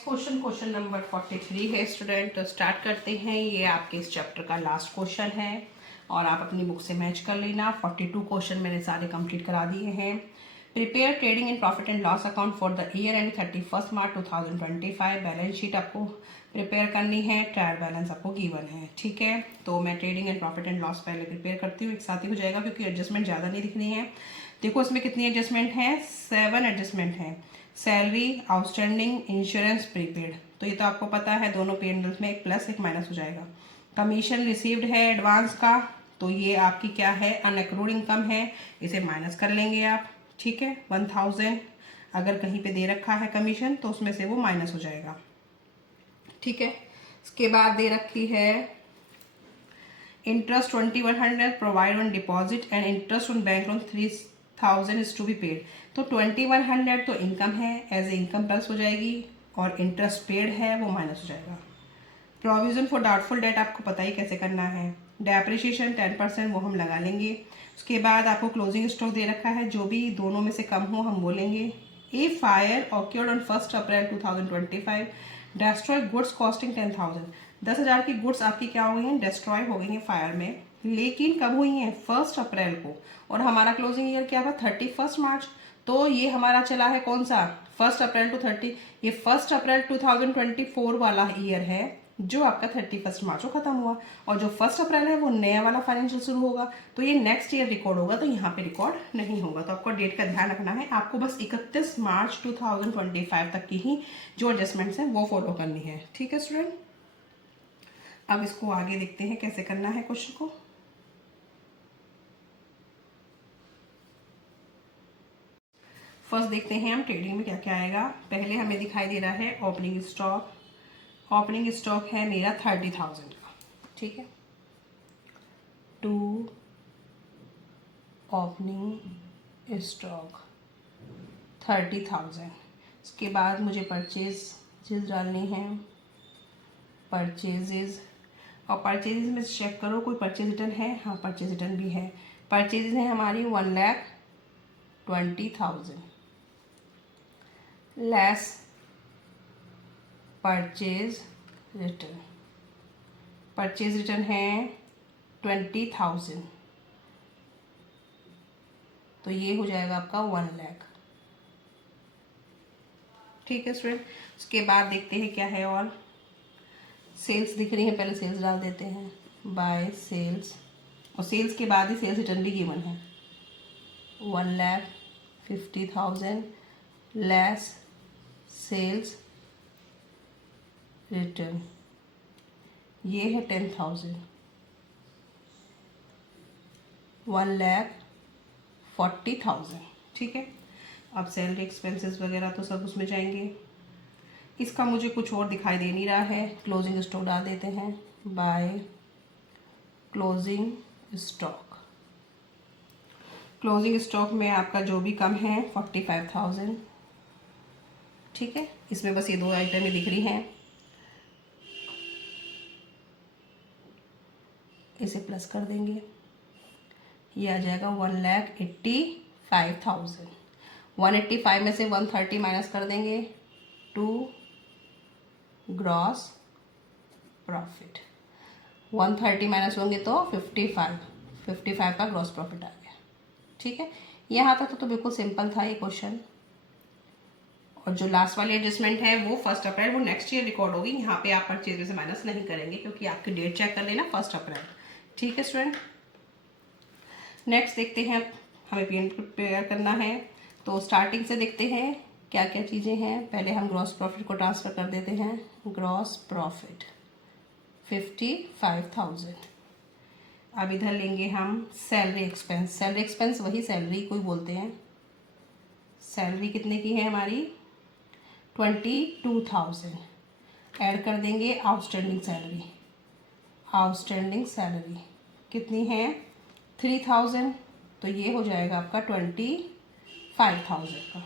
Next question number 43 है student. तो start करते हैं। ये आपके इस चैप्टर का लास्ट क्वेश्चन है और आप अपनी बुक से मैच कर लेना। 42 क्वेश्चन मैंने सारे कंप्लीट करा दिए हैं। Prepare trading and profit and loss account for the year and 31 March 2025। Balance sheet आपको प्रिपेयर करनी है, ट्रायल बैलेंस आपको गिवन है। ठीक है, तो मैं trading and profit and loss पहले प्रिपेयर करती हूँ, एक साथ ही हो जाएगा क्योंकि एडजस्टमेंट ज़्यादा नहीं दिखनी है। देखो इसमें कितनी एडजस्टमेंट है, 7 एडजस्टमेंट है। Salary, outstanding, insurance, prepaid. तो ये तो आपको पता है, दोनों P&L में एक प्लस एक माइनस हो जाएगा। कमीशन रिसीव्ड है एडवांस का, तो ये आपकी क्या है, अनअक्रूड इनकम है, इसे माइनस कर लेंगे आप। ठीक है, 1000 अगर कहीं पे दे रखा है कमीशन तो उसमें से वो माइनस हो जाएगा। ठीक है, इसके बाद दे रखी है interest 2100 provide on deposit and interest on bank loan 3000 is to be paid. तो 2100 तो इनकम है, एज ए इनकम प्लस हो जाएगी, और इंटरेस्ट पेड है वो माइनस हो जाएगा। प्रोविजन फॉर डाउटफुल डेट आपको पता ही कैसे करना है। डेप्रिसिएशन 10% वो हम लगा लेंगे। उसके बाद आपको क्लोजिंग स्टॉक दे रखा है, जो भी दोनों में से कम हो हम बोलेंगे। A fire occurred on 1 April 2025 destroy goods costing 10,000। 10,000 की गुड्स आपकी क्या हो गई हैं, डिस्ट्रॉय हो गई हैं फायर में, लेकिन कब हुई हैं, 1 अप्रैल को। और हमारा क्लोजिंग ईयर क्या था, 31 मार्च। तो ये हमारा चला है कौन सा, 1 अप्रैल टू 30, ये 1 अप्रैल 2024 वाला ईयर है जो आपका 31 मार्च को खत्म हुआ, और जो 1 अप्रैल है वो नया वाला फाइनेंशियल शुरू होगा, तो ये नेक्स्ट ईयर रिकॉर्ड होगा, तो यहाँ पे रिकॉर्ड नहीं होगा। तो आपको डेट का ध्यान रखना है, आपको बस 31 मार्च 2025 तक की ही जो एडजस्टमेंट्स हैं वो फॉलो करनी है। ठीक है स्टूडेंट, अब इसको आगे देखते हैं कैसे करना है क्वेश्चन को। फर्स्ट देखते हैं हम ट्रेडिंग में क्या क्या आएगा। पहले हमें दिखाई दे रहा है ओपनिंग स्टॉक। ओपनिंग स्टॉक है मेरा 30,000 का। ठीक है, टू ओपनिंग स्टॉक 30,000। इसके बाद मुझे परचेज डालनी है, परचेजेज। और परचेजेज में चेक करो कोई परचेज रिटर्न है, हाँ परचेज रिटर्न भी है। परचेजेज है हमारी 1,20,000 less purchase return. Purchase return है 20,000, तो ये हो जाएगा आपका 1 लाख। ठीक है स्टूडेंट, उसके बाद देखते हैं क्या है और। सेल्स दिख रही है, पहले सेल्स डाल देते हैं, बाय सेल्स, और सेल्स के बाद ही सेल्स रिटर्न भी गिवन है, 1,50,000 लेस सेल्स रिटर्न, ये है 10,000, 1,40,000। ठीक है, अब सैलरी एक्सपेंसेस वगैरह तो सब उसमें जाएंगे। इसका मुझे कुछ और दिखाई दे नहीं रहा है, क्लोजिंग स्टॉक डाल देते हैं, by closing stock. Closing stock में आपका जो भी कम है 45,000। ठीक है, इसमें बस ये 2 आइटम ही दिख रही हैं, इसे प्लस कर देंगे, ये आ जाएगा 1,85,000। 185 में से 130 माइनस कर देंगे, टू ग्रॉस प्रॉफिट। 130 माइनस होंगे तो 55 का ग्रॉस प्रॉफिट आ गया। ठीक है, यहाँ तक तो बिल्कुल सिंपल था ये क्वेश्चन। और जो लास्ट वाली एडजस्टमेंट है वो 1 अप्रैल, वो नेक्स्ट ईयर रिकॉर्ड होगी, यहाँ पे आप परचेज में से माइनस नहीं करेंगे क्योंकि आपकी डेट चेक कर लेना 1 अप्रैल। ठीक है स्टूडेंट, नेक्स्ट देखते हैं, हमें P&L प्रिपेयर करना है, तो स्टार्टिंग से देखते हैं क्या क्या चीज़ें हैं। पहले हम ग्रॉस प्रॉफिट को ट्रांसफ़र कर देते हैं, ग्रॉस प्रॉफिट 55,000। अब इधर लेंगे हम सैलरी एक्सपेंस। सैलरी एक्सपेंस वही सैलरी को ही बोलते हैं। सैलरी कितने की है हमारी, 22,000। ऐड कर देंगे आउटस्टैंडिंग सैलरी। आउटस्टैंडिंग सैलरी कितनी है, 3,000, तो ये हो जाएगा आपका 25,000 का।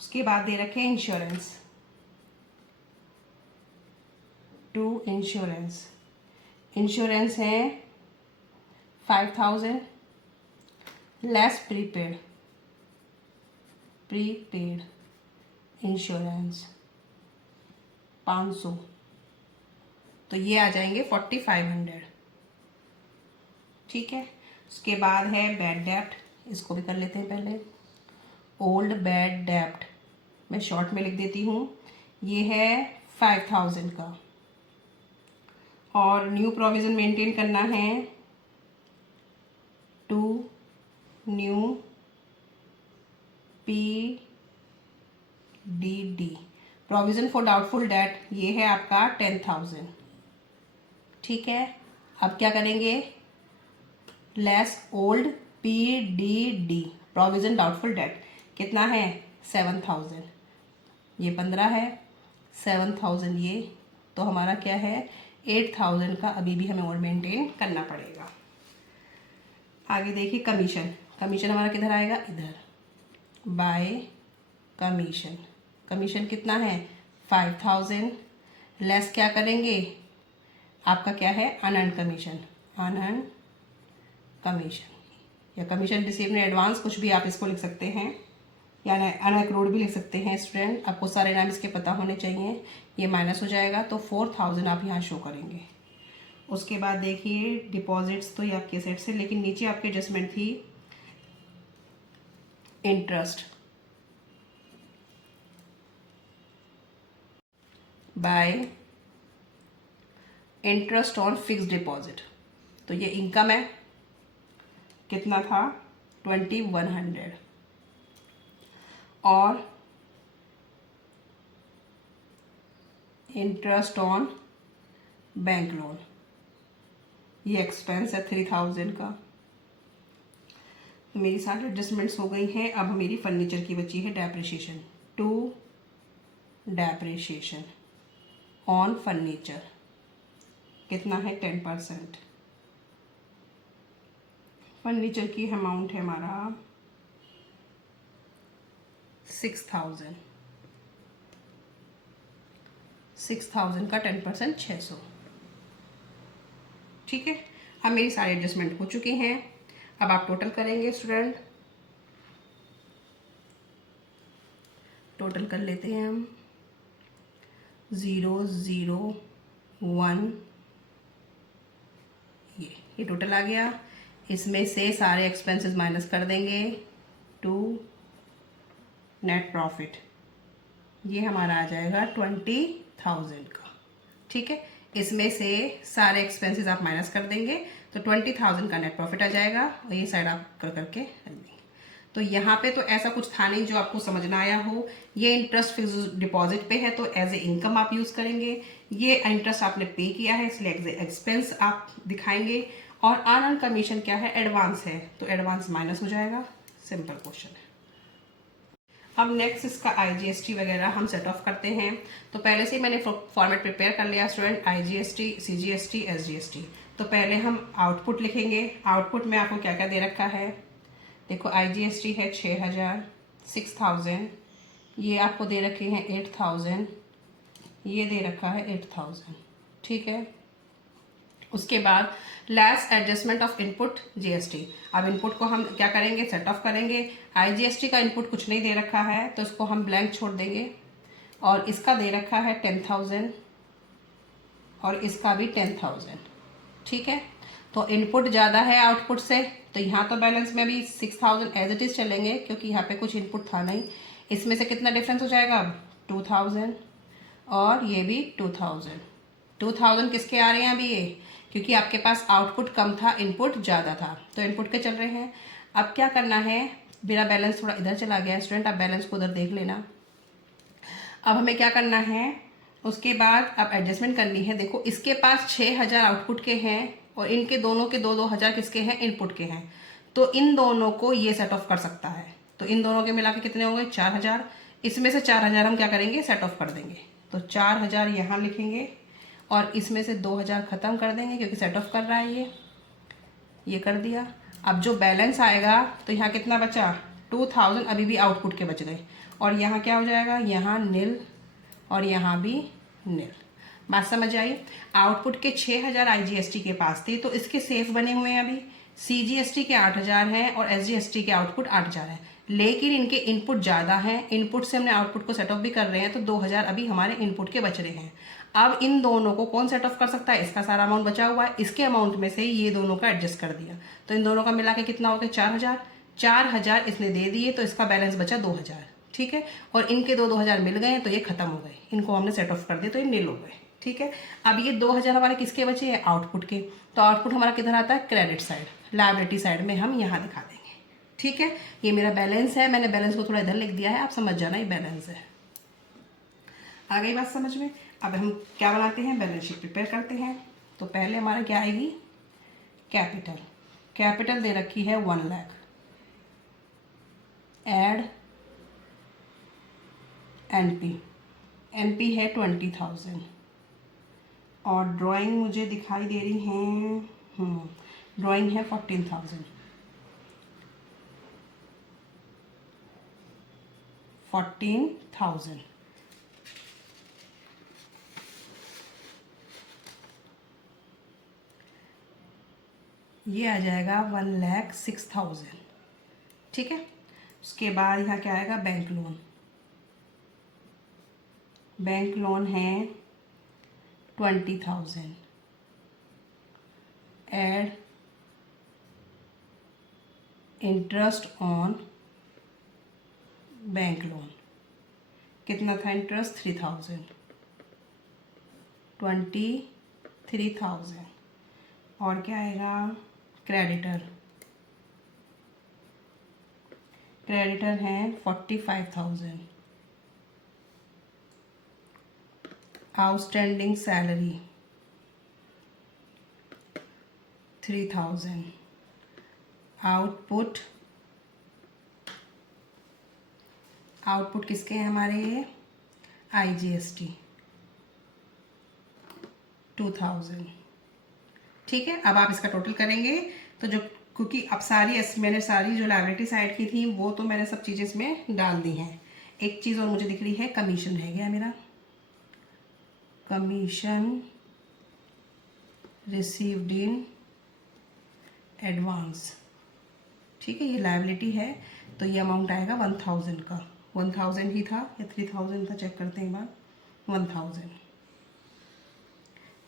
उसके बाद दे रखे इंश्योरेंस, टू इंश्योरेंस। इंश्योरेंस है 5,000 लेस प्रीपेड इंश्योरेंस, 500, तो ये आ जाएंगे 4500। ठीक है, उसके बाद है बैड डेप्ट, इसको भी कर लेते हैं पहले। ओल्ड बैड डेप्ट मैं शॉर्ट में लिख देती हूँ, ये है 5000 का। और न्यू प्रोविज़न मेंटेन करना है, to new PDD provision for doubtful debt, ये है आपका 10,000। ठीक है, अब क्या करेंगे, less old PDD provision doubtful debt कितना है 7,000, ये 15 है, 7,000 ये, तो हमारा क्या है 8,000 का अभी भी हमें और मेंटेन करना पड़ेगा। आगे देखिए कमीशन, कमीशन हमारा किधर आएगा, इधर, बाय कमीशन, कमीशन कितना है 5,000, लेस क्या करेंगे, आपका क्या है अनअर्न्ड कमीशन, अनअर्न्ड कमीशन या कमीशन रिसीव इन एडवांस, कुछ भी आप इसको लिख सकते हैं, या अनअक्रूड भी लिख सकते हैं। स्टूडेंट आपको सारे नाम इसके पता होने चाहिए। ये माइनस हो जाएगा तो 4,000 आप यहाँ शो करेंगे। उसके बाद देखिए डिपॉजिट्स तो ये आपके सेट से, लेकिन नीचे आपकी एडजस्टमेंट थी interest by interest on fixed deposit, तो ये इनकम है, कितना था 2100, और इंटरेस्ट ऑन बैंक लोन, ये एक्सपेंस है 3,000 का। तो मेरी सारी एडजस्टमेंट्स हो गई हैं। अब मेरी फर्नीचर की बची है depreciation, to depreciation on furniture कितना है 10%। फर्नीचर की अमाउंट है हमारा 6,000, 6,000 का 10% 600। ठीक है, अब मेरी सारी एडजस्टमेंट हो चुकी हैं। अब आप टोटल करेंगे स्टूडेंट, टोटल कर लेते हैं हम, 0 0 1, ये टोटल आ गया। इसमें से सारे एक्सपेंसेस माइनस कर देंगे, टू नेट प्रॉफिट, ये हमारा आ जाएगा 20,000 का। ठीक है, इसमें से सारे एक्सपेंसेस आप माइनस कर देंगे तो 20,000 का नेट प्रॉफिट आ जाएगा, और ये साइड आप कर करके रख देंगे। तो यहाँ पे तो ऐसा कुछ था नहीं जो आपको समझ ना आया हो। ये इंटरेस्ट फिक्स्ड डिपॉजिट पे है तो एज ए इनकम आप यूज़ करेंगे, ये इंटरेस्ट आपने पे किया है इसलिए एज ए एक्सपेंस आप दिखाएंगे, और अनअर्न्ड कमीशन क्या है, एडवांस है तो एडवांस माइनस हो जाएगा। सिंपल क्वेश्चन है। अब नेक्स्ट इसका IGST वगैरह हम सेट ऑफ करते हैं। तो पहले से ही मैंने फॉर्मेट प्रिपेयर कर लिया स्टूडेंट, IGST, CGST, SGST। तो पहले हम आउटपुट लिखेंगे। आउटपुट में आपको क्या क्या दे रखा है, देखो IGST है 6,000, 6,000, ये आपको दे रखे हैं 8,000, ये दे रखा है 8,000। ठीक है, उसके बाद less adjustment of input GST। अब इनपुट को हम क्या करेंगे, सेट ऑफ करेंगे। IGST का इनपुट कुछ नहीं दे रखा है तो इसको हम ब्लैंक छोड़ देंगे, और इसका दे रखा है 10,000 और इसका भी 10,000। ठीक है, तो इनपुट ज़्यादा है आउटपुट से, तो यहाँ तो बैलेंस में भी 6,000 एज इट इज़ चलेंगे क्योंकि यहाँ पे कुछ इनपुट था नहीं। इसमें से कितना डिफरेंस हो जाएगा अब 2,000, और ये भी 2,000। 2,000 किसके आ रहे हैं अभी, ये क्योंकि आपके पास आउटपुट कम था इनपुट ज़्यादा था, तो इनपुट के चल रहे हैं। अब क्या करना है, मेरा बैलेंस थोड़ा इधर चला गया स्टूडेंट, आप बैलेंस को उधर देख लेना। अब हमें क्या करना है, उसके बाद अब एडजस्टमेंट करनी है। देखो इसके पास 6,000 आउटपुट के हैं और इनके दोनों के 2-2 हज़ार किसके हैं, इनपुट के हैं, तो इन दोनों को ये सेट ऑफ कर सकता है। तो इन दोनों के मिला के कितने हो गए 4,000, इसमें से 4,000 हम क्या करेंगे, सेट ऑफ कर देंगे। तो 4,000 यहाँ लिखेंगे और इसमें से 2,000 ख़त्म कर देंगे क्योंकि सेट ऑफ कर रहा है ये कर दिया। अब जो बैलेंस आएगा तो यहाँ कितना बचा, 2,000 अभी भी आउटपुट के बच गए, और यहाँ क्या हो जाएगा, यहाँ नील और यहाँ भी नील। बात समझ आई। आउटपुट के 6,000 IGST के पास थे तो इसके सेफ बने हुए हैं अभी। CGST के 8,000 हैं और SGST के आउटपुट 8,000 है। लेकिन इनके इनपुट ज़्यादा हैं, इनपुट से हमने आउटपुट को सेट ऑफ भी कर रहे हैं, तो 2000 अभी हमारे इनपुट के बच रहे हैं। अब इन दोनों को कौन सेट ऑफ कर सकता है? इसका सारा अमाउंट बचा हुआ है, इसके अमाउंट में से ये दोनों का एडजस्ट कर दिया, तो इन दोनों का मिला के कितना हो गया? 4000। 4000 इसने दे दिए, तो इसका बैलेंस बचा 2000। ठीक है, और इनके 2000 मिल गए हैं, तो ये खत्म हो गए, इनको हमने सेट ऑफ कर दिया, तो ये नील हो गए। ठीक है, अब ये 2000 हमारे किसके बचे हैं? आउटपुट के। तो आउटपुट हमारा किधर आता है? क्रेडिट साइड, लायबिलिटी साइड में हम यहाँ दिखा देंगे। ठीक है, ये मेरा बैलेंस है, मैंने बैलेंस को थोड़ा इधर लिख दिया है, आप समझ जाना ये बैलेंस है। आ गई बात समझ में? अब हम क्या बनाते हैं? बैलेंस शीट प्रिपेयर करते हैं। तो पहले हमारा क्या आएगी? कैपिटल। कैपिटल दे रखी है 1 लाख। एड एनपी, एनपी है 20,000। और ड्राइंग मुझे दिखाई दे रही हैं, ड्राइंग है 14,000। 14,000। ये आ जाएगा 1,06,000। ठीक है, उसके बाद यहाँ क्या आएगा? Bank loan. बैंक लोन है 20,000। Add interest on bank loan, कितना था इंटरेस्ट? 3,000। 23,000। और क्या आएगा? क्रेडिटर। क्रेडिटर है 45,000। Outstanding salary 3,000। आउटपुट, आउटपुट किसके हैं हमारे? IGST 2000। ठीक है, अब आप इसका टोटल करेंगे तो जो, क्योंकि अब मैंने सारी जो लायबिलिटी साइड की थी वो तो मैंने सब चीज़ें इसमें डाल दी हैं। एक चीज़ और मुझे दिख रही है, कमीशन है गया मेरा, कमीशन रिसीव्ड इन एडवांस। ठीक है, ये लायबिलिटी है, तो ये अमाउंट आएगा 1000 का। 1000 ही था या 3000 था? चेक करते हैं एक बार। 1000।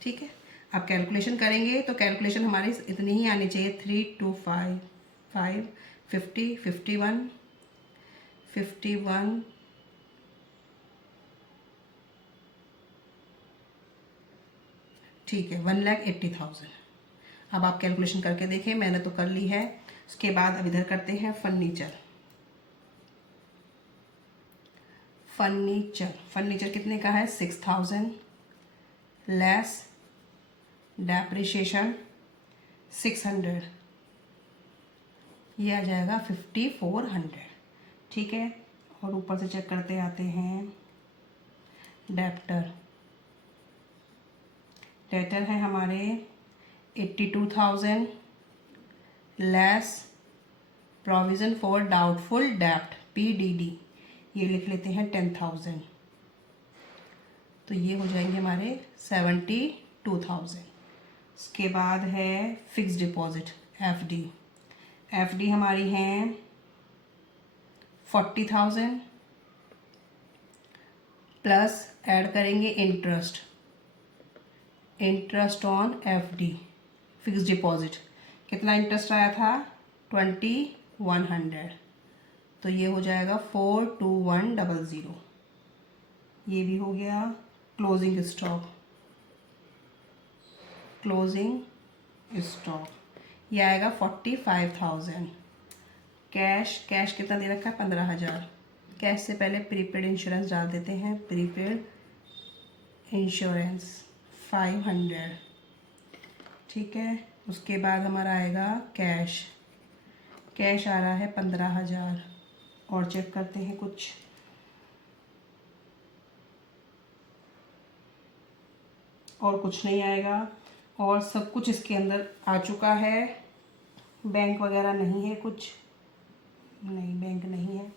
ठीक है, अब कैलकुलेशन करेंगे तो कैलकुलेशन हमारी इतनी ही आनी चाहिए। 3, 2, 5, 5, 50, 51, 51, ठीक है, 1,80,000। अब आप कैलकुलेशन करके देखें, मैंने तो कर ली है। उसके बाद अब इधर करते हैं फर्नीचर। फर्नीचर, फर्नीचर कितने का है? 6,000 लेस डेप्रिशिएशन 600, ये आ जाएगा 5,400। ठीक है, और ऊपर से चेक करते आते हैं डेप्टर। डेटर है हमारे 82,000 लेस प्रोविज़न फॉर डाउटफुल डेप्ट PDD, ये लिख लेते हैं 10,000, तो ये हो जाएंगे हमारे 72,000। इसके बाद है फिक्स डिपॉजिट FD। FD हमारी हैं 40,000 प्लस ऐड करेंगे interest, interest on FD fix deposit. कितना इंटरेस्ट आया था? 2,100, तो ये हो जाएगा 42100। ये भी हो गया। क्लोजिंग स्टॉक, क्लोजिंग स्टॉक ये आएगा 45,000। कैश, कैश कितना दे रखा है? 15,000। कैश से पहले प्रीपेड इंश्योरेंस डाल देते हैं। Prepaid insurance 500। ठीक है, उसके बाद हमारा आएगा कैश। कैश आ रहा है 15,000। और चेक करते हैं कुछ, और कुछ नहीं आएगा, और सब कुछ इसके अंदर आ चुका है। बैंक वगैरह नहीं है कुछ, नहीं बैंक नहीं है।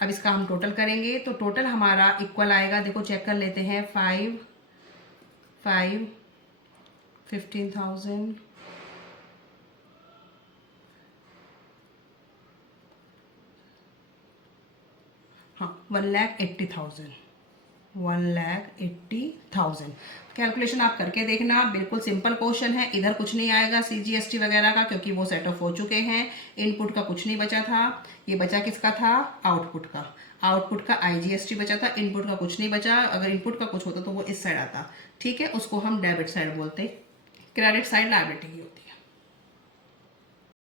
अब इसका हम टोटल करेंगे तो टोटल हमारा इक्वल आएगा, देखो चेक कर लेते हैं। 5, 5, 15,000, हाँ 1,80,000, 1,80,000। कैलकुलेशन आप करके देखना, बिल्कुल सिंपल क्वेश्चन है, इधर कुछ नहीं आएगा CGST वगैरह का क्योंकि वो सेट ऑफ हो चुके हैं। इनपुट का कुछ नहीं बचा था, ये बचा किसका था, आउटपुट का। आउटपुट का IGST बचा था, इनपुट का कुछ नहीं बचा। अगर इनपुट का कुछ होता तो वो इस साइड आता, ठीक है, उसको हम डेबिट साइड बोलते, क्रेडिट साइड लायबिलिटी की होती है।